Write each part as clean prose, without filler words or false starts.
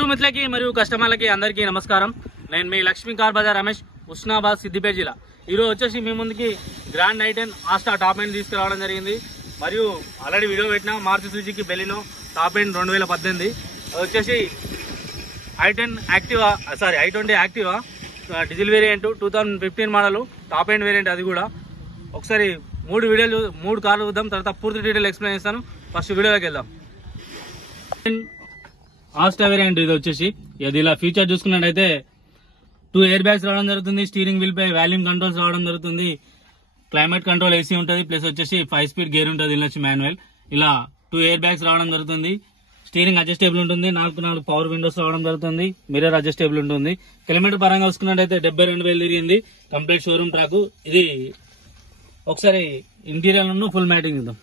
మిత్రులకి మరియు కస్టమర్లకి అందరికీ నమస్కారం. నేను మీ లక్ష్మీ కార్ బజార్ రమేష్, ఉస్నాబాద్, సిద్దిపేట జిల్లా. ఈరోజు వచ్చేసి మీ ముందుకి గ్రాండ్ ఐ10 ఆస్టా టాప్ ఎండ్ తీసుకురావడం జరిగింది. మరియు ఆల్రెడీ వీడియో పెట్టిన Maruti Suzuki Baleno top end 2018. అది వచ్చేసి i20 Active diesel variant 2015 model top end variant. అది కూడా ఒకసారి మూడు కార్లు చూద్దాం, తర్వాత పూర్తి డీటెయిల్ ఎక్స్ప్లెయిన్ చేస్తాను. ఫస్ట్ వీడియోలోకి వెళ్దాం. ఆస్టా వేరియంట్ ఇది వచ్చేసి ఇలా ఫీచర్ చూసుకున్నట్టయితే 2 ఎయిర్ బ్యాగ్స్ రావడం జరుగుతుంది. స్టీరింగ్ వీల్ పై వాల్యూమ్ కంట్రోల్స్ రావడం జరుగుతుంది. క్లైమేట్ కంట్రోల్ ఏసీ ఉంటుంది. ప్లస్ వచ్చేసి 5 స్పీడ్ గేర్ ఉంటుంది. ఇలా వచ్చి మాన్యువల్. ఇలా 2 ఎయిర్ బ్యాగ్స్ రావడం జరుగుతుంది. స్టీరింగ్ అడ్జస్టబుల్ ఉంటుంది. 4 పవర్ విండోస్ రావడం జరుగుతుంది. మిర్రర్ అడ్జస్టబుల్ ఉంటుంది. కిలోమీటర్ పరంగా చూసుకున్నట్టయితే 72,000 తిరిగింది. Complete showroom track. ఇది ఒకసారి ఇంటీరియర్ ఫుల్ మ్యాటింగ్ ఇద్దాం.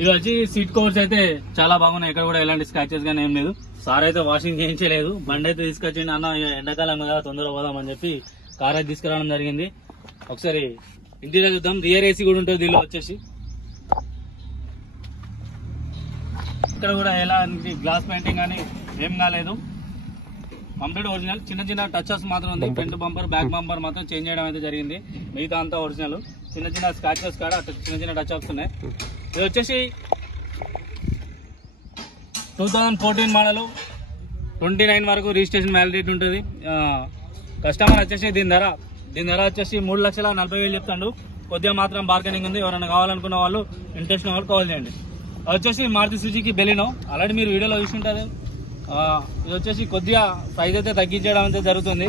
ఇది వచ్చి సీట్ కవర్స్ అయితే చాలా బాగున్నాయి. ఇక్కడ కూడా ఎలాంటి స్క్రాచెస్ గానీ ఏం లేదు. సార్ అయితే వాషింగ్ చేయించలేదు. బండి అయితే తీసుకొచ్చిండి. అన్న ఎండాకాలం కదా తొందరగా పోదామని చెప్పి కార్ అయితే తీసుకురావడం జరిగింది. ఒకసారి ఇంటీరియర్ చూద్దాం. రియర్ ఏసీ కూడా ఉంటుంది దీనిలో వచ్చేసి. ఇక్కడ కూడా ఎలాంటి గ్లాస్ పెయింటింగ్ కానీ ఏం కాలేదు. Complete original. చిన్న టచెస్ మాత్రం ఉంది. ఫ్రంట్ బంపర్, బ్యాక్ బంపర్ మాత్రం చేంజ్ చేయడం అయితే జరిగింది. మిగతా అంతా ఒరిజినల్. చిన్న స్క్రాచెస్ కాడ చిన్న టచ్అప్స్ ఉన్నాయి. ఇది వచ్చేసి 2014 మోడల్ 29 వరకు రిజిస్ట్రేషన్ వ్యాలిడిటీ ఉంటుంది. కస్టమర్ వచ్చేసి దీని ధర వచ్చేసి 3,40,000 చెప్తాడు. కొద్దిగా మాత్రం బార్గెనింగ్ ఉంది. ఎవరైనా కావాలనుకున్న వాళ్ళు ఇంట్రెస్ట్ ఉన్న వాళ్ళు కాల్ చేయండి. అది వచ్చేసి మారుతి సుజుకి బెలినో. ఆల్రెడీ మీరు వీడియోలో చూసుంటారు. ఇది వచ్చేసి కొద్దిగా ప్రైస్ అయితే తగ్గించడం అయితే జరుగుతుంది.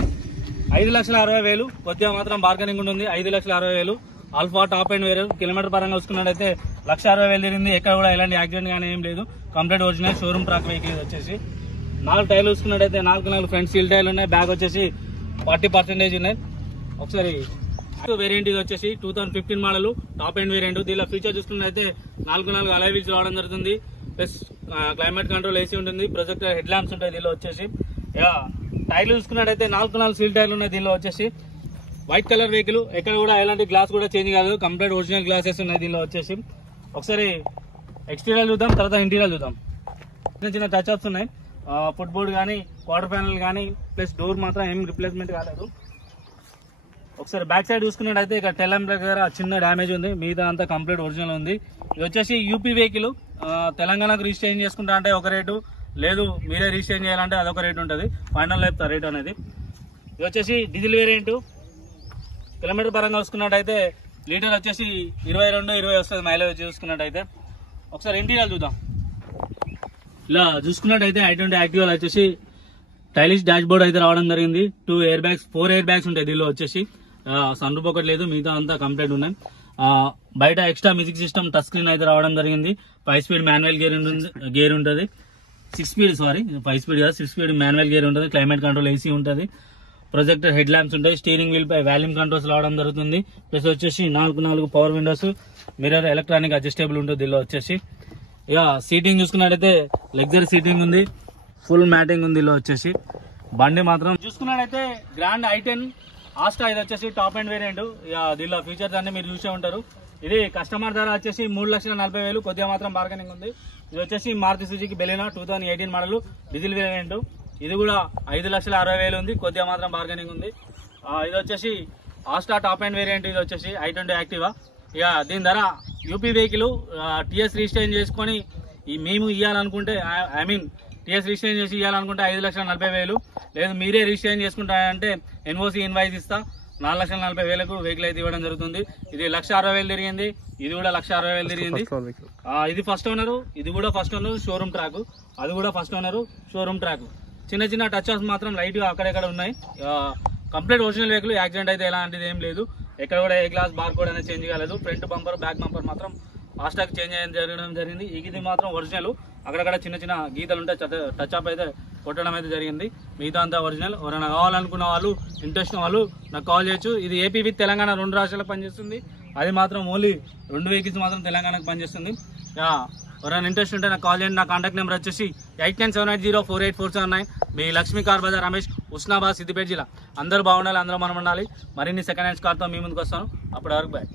5,60,000. కొద్దిగా మాత్రం బార్గెనింగ్ ఉంటుంది. 5,60,000. ఆల్ఫా టాప్ అండ్ వేరు. కిలోమీటర్ పరంగా చూసుకున్నట్టయితే 1,60,000 తిరిగింది. ఎక్కడ కూడా ఎలాంటి యాక్సిడెంట్ కానీ ఏం లేదు. Complete original showroom track vehicle వచ్చేసి. 4 టైర్లు చూసుకున్నట్టయితే 4 ఫ్రంట్ సీల్ టైర్లు ఉన్నాయి. బ్యాగ్ వచ్చేసి 40% ఉన్నాయి. ఒకసారి వేరియంట్ ఇది వచ్చేసి 2015 మోడల్ టాప్ అండ్ వేరియంట్. దీనిలో ఫీచర్ చూసుకున్నట్టయితే 4 అలై వీల్స్ రావడం జరుగుతుంది. ప్లస్ క్లైమేట్ కంట్రోల్ ఏసీ ఉంటుంది. ప్రొజెక్టర్ హెడ్ ల్యాంప్స్ ఉంటాయి దీనిలో వచ్చేసి. టైర్లు చూసుకున్నట్టయితే 4 సీల్ టైర్లు ఉన్నాయి దీనిలో వచ్చేసి. White colour vehicle. ఎక్కడ కూడా ఎలాంటి గ్లాస్ కూడా చేంజ్ కాదు. కంప్లీట్ ఒరిజినల్ గ్లాసెస్ ఉన్నాయి దీనిలో వచ్చేసి. ఒకసారి ఎక్స్టీరియర్ చూద్దాం, తర్వాత ఇంటీరియర్ చూద్దాం. చిన్న టచ్అప్స్ ఉన్నాయి. ఫుట్ బోర్డ్ కానీ, క్వార్టర్ ప్యానల్ కానీ, ప్లస్ డోర్ మాత్రం ఏం రిప్లేస్మెంట్ కాలేదు. ఒకసారి బ్యాక్ సైడ్ చూసుకున్నట్టయితే ఇక టెల్ ల్యాంప్ దగ్గర చిన్న డ్యామేజ్ ఉంది. మిగతా అంతా కంప్లీట్ ఒరిజినల్ ఉంది. ఇది వచ్చేసి యూపీ వెహికల్. తెలంగాణకు రిజిస్ట్రేషన్ చేసుకుంటా అంటే ఒక రేటు, లేదు మీరే రిజిస్ట్రేషన్ చేయాలంటే అదొక రేటు ఉంటుంది. ఫైనల్ చెప్తా రేట్ అనేది. ఇది వచ్చేసి డీజిల్ వేరియంట్. కిలోమీటర్ పరంగా చూసుకున్నట్టయితే లీటర్ వచ్చేసి 22-20 వస్తుంది మైలేజ్ చూసుకున్నట్టయితే. ఒకసారి ఇంటీరియర్ చూద్దాం. ఇలా చూసుకున్నట్టయితే i20 యాక్టివా వచ్చేసి స్టైలిష్ డాష్ బోర్డ్ అయితే రావడం జరిగింది. 4 ఎయిర్ బ్యాగ్స్ ఉంటాయి దీనిలో వచ్చేసి. సన్ రూఫ్ ఒకటి లేదు, మిగతా అంతా కంప్లీట్ ఉన్నాయి. బయట extra music system touch screen అయితే రావడం జరిగింది. 5 స్పీడ్ మాన్యువల్ గేర్ ఉంటుంది. 6 స్పీడ్ కాదు, 6 స్పీడ్ మాన్యువల్ గేర్ ఉంటుంది. క్లైమేట్ కంట్రోల్ ఏసీ ఉంటుంది. ప్రొజెక్టర్ హెడ్ ల్యాంప్స్ ఉంటాయి. స్టీరింగ్ వీల్ పై వాల్యూమ్ కంట్రోల్స్ రావడం జరుగుతుంది. ప్లస్ వచ్చేసి 4 power Windows, mirror electronic adjustable ఉంటుంది దీనిలో వచ్చేసి. ఇక సీటింగ్ చూసుకున్నట్టయితే లగ్జరీ సీటింగ్ ఉంది. ఫుల్ మ్యాటింగ్ ఉంది దీనిలో వచ్చేసి. బండి మాత్రం చూసుకున్నట్టయితే గ్రాండ్ i10 ఆస్టా ఇది వచ్చేసి టాప్ అండ్ వేరియంట్. ఇక దీనిలో ఫీచర్స్ అన్ని మీరు చూసే ఉంటారు. ఇది కస్టమర్ ధర వచ్చేసి 3,40,000. కొద్దిగా మాత్రం బార్గెనింగ్ ఉంది. ఇది వచ్చేసి Maruti Suzuki Baleno 2018 model diesel variant. ఇది కూడా 5,60,000 ఉంది. కొద్దిగా మాత్రం బార్గెనింగ్ ఉంది. ఇది వచ్చేసి ఆస్టా టాప్ అండ్ వేరియంట్. ఇది వచ్చేసి i20 యాక్టివా. ఇక దీని ధర యూపీ వెహికల్ టీఎస్ రిజిస్ట్రేషన్ చేసుకొని మేము ఇవ్వాలనుకుంటే టీఎస్ రిజిస్ట్రేషన్ చేసి ఇవ్వాలనుకుంటే 5,40,000. లేదు మీరే రిజిస్ట్రేషన్ చేసుకుంటారంటే ఎన్ఓసి ఇన్వాయిస్ ఇస్తా 4,40,000 వెహికల్ అయితే ఇవ్వడం జరుగుతుంది. ఇది 1,60,000 తిరిగింది. ఇది కూడా 1,60,000 తిరిగింది. ఇది ఫస్ట్ ఓనర్, ఇది కూడా ఫస్ట్ ఓనర్ షోరూమ్ ట్రాక్. అది కూడా ఫస్ట్ ఓనర్ షోరూమ్ ట్రాక్. చిన్న టచ్అప్స్ మాత్రం లైట్ గా అక్కడెక్కడ ఉన్నాయి. Complete original vehicle. యాక్సిడెంట్ అయితే ఎలాంటిది ఏం లేదు. ఎక్కడ కూడా ఏ గ్లాస్ బార్ కోడ్ అనేది చేంజ్ కాలేదు. ఫ్రంట్ బంపర్, బ్యాక్ బంపర్ మాత్రం ఫాస్టాగ్ చేంజ్ చేయడం జరిగింది. ఇది మాత్రం ఒరిజినల్. అక్కడక్కడ చిన్న గీతలు ఉంటే టచ్అప్ అయితే కొట్టడం అయితే జరిగింది. మిగతా అంతా ఒరిజినల్. ఎవరైనా కావాలనుకున్న వాళ్ళు, ఇంట్రెస్ట్ వాళ్ళు నాకు కాల్ చేయొచ్చు. ఇది ఏపీ విత్ తెలంగాణ 2 రాష్ట్రాలకు పనిచేస్తుంది. అది మాత్రం ఓన్లీ 2 వెహికల్స్ మాత్రం తెలంగాణకు పనిచేస్తుంది. ఎవరైనా ఇంట్రెస్ట్ ఉంటే నాకు కాల్ చేయండి. నా కాంటాక్ట్ నెంబర్ వచ్చేసి 8978048479. మీ లక్ష్మీ కార్ బజార్ రమేష్, ఉస్నాబాద్, సిద్దిపేట జిల్లా. అందరూ బాగుండాలి, అందరూ మనం ఉండాలి. మరిన్ని సెకండ్ హ్యాండ్స్ కార్తో మీ ముందుకు వస్తాను. అప్పటి వరకు బాయ్.